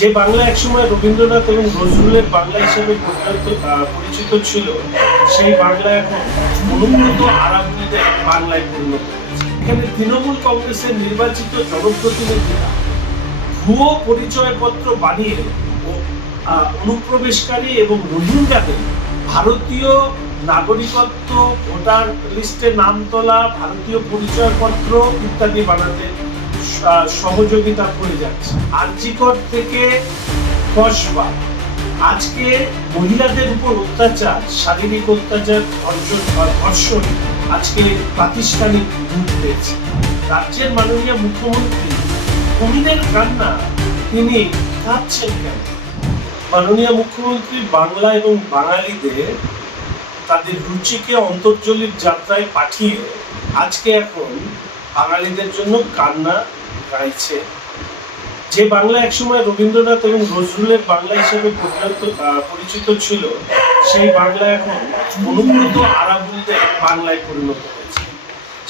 যে বাংলা একসময় রবীন্দ্রনাথ এবং নজরুলের বাংলা হিসেবে পরিচিত ছিল, সেই বাংলা এখন অনুন্নত আরাবীদের বাংলায় পরিণত হয়েছে। এখানে তৃণমূল কংগ্রেসের নির্বাচিত জনপ্রতিনিধিরা ভুয়ো পরিচয়পত্র বানিয়ে অনুপ্রবেশকারী এবং রোহিঙ্গাদের ভারতীয় নাগরিকত্ব, ভোটার লিস্টে নাম তোলা, ভারতীয় পরিচয়পত্র ইত্যাদি বানাতে সহযোগিতা করে যাচ্ছে। আরজিকর থেকে কসবা, আজকে মহিলাদের উপর অত্যাচার, শারীরিক অত্যাচার, ধর্ষণ আজকে প্রাতিষ্ঠানিক রূপ পেয়েছে। রাজ্যের মাননীয় মুখ্যমন্ত্রী কুমিরের কান্না, তিনি কাঁদছেন কেন? মাননীয় মুখ্যমন্ত্রী বাংলা এবং বাঙালিদের তাদের রুচিকে অন্তর্জলির যাত্রায় পাঠিয়ে আজকে এখন বাঙালিদের জন্য কান্না গাইছে। যে বাংলা একসময় রবীন্দ্রনাথ এবং নজরুলের বাংলা হিসেবে পরিচিত ছিল, সেই বাংলা এখন অনুন্নত আরাবীদের বাংলায় পরিণত হয়েছে।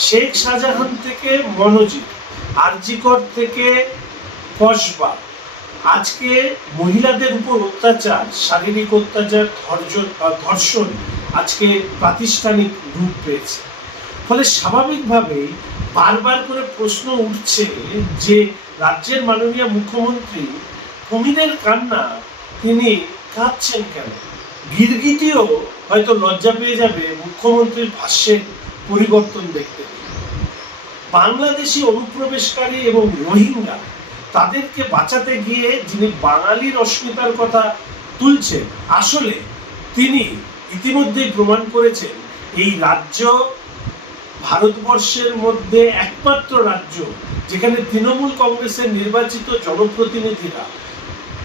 শেখ শাহজাহান থেকে মনোজিৎ, আরজিকর থেকে কসবা, আজকে মহিলাদের উপর অত্যাচার, শারীরিক অত্যাচার, ধর্ষণ আজকে প্রাতিষ্ঠানিক রূপ পেয়েছে। ফলে স্বাভাবিকভাবেই বারবার করে প্রশ্ন উঠছে যে রাজ্যের মাননীয় মুখ্যমন্ত্রী কুমিরের কান্না, তিনি কাঁদছেন কেন? গিরগিটিও হয়তো লজ্জা পেয়ে যাবে মুখ্যমন্ত্রীর ভাষ্যের পরিবর্তন দেখতে। বাংলাদেশি অনুপ্রবেশকারী এবং রোহিঙ্গা, তাদেরকে বাঁচাতে গিয়ে যিনি বাঙালির অস্মিতার কথা তুলছেন, আসলে তিনি ইতিমধ্যেই প্রমাণ করেছেন এই রাজ্য ভারতবর্ষের মধ্যে একমাত্র রাজ্য যেখানে তৃণমূল কংগ্রেসের নির্বাচিত জনপ্রতিনিধিরা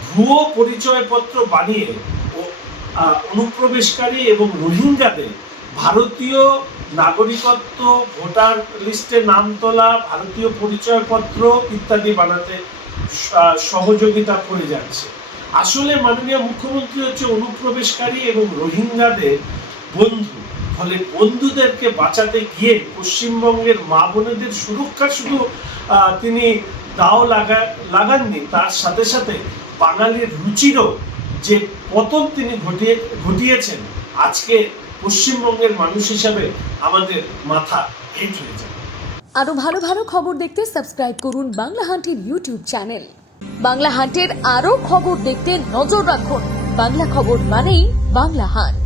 ভুয়ো পরিচয়পত্র বানিয়ে অনুপ্রবেশকারী এবং রোহিঙ্গাদের ভারতীয় নাগরিকত্ব, ভোটার লিস্টে নাম তোলা, ভারতীয় পরিচয়পত্র ইত্যাদি বানাতে সহযোগিতা করে যাচ্ছে। আসলে মাননীয় মুখ্যমন্ত্রী হচ্ছে অনুপ্রবেশকারী এবং রোহিঙ্গাদের বন্ধু। ফলে বন্ধুদেরকে বাঁচাতে গিয়ে পশ্চিমবঙ্গের মা বোনেদের সুরক্ষা শুধু তিনি দাও লাগাননি, তার সাথে সাথে বাঙালির রুচিরও যে পতন তিনি ঘটিয়েছেন, আজকে পশ্চিমবঙ্গের মানুষ হিসাবে আমাদের মাথা হেঁট হয়ে যায়। আরো ভালো ভালো খবর দেখতে সাবস্ক্রাইব করুন বাংলা হান্টের ইউটিউব চ্যানেল। বাংলা হান্টের আরো খবর দেখতে নজর রাখুন। বাংলা খবর মানেই বাংলা হান্ট।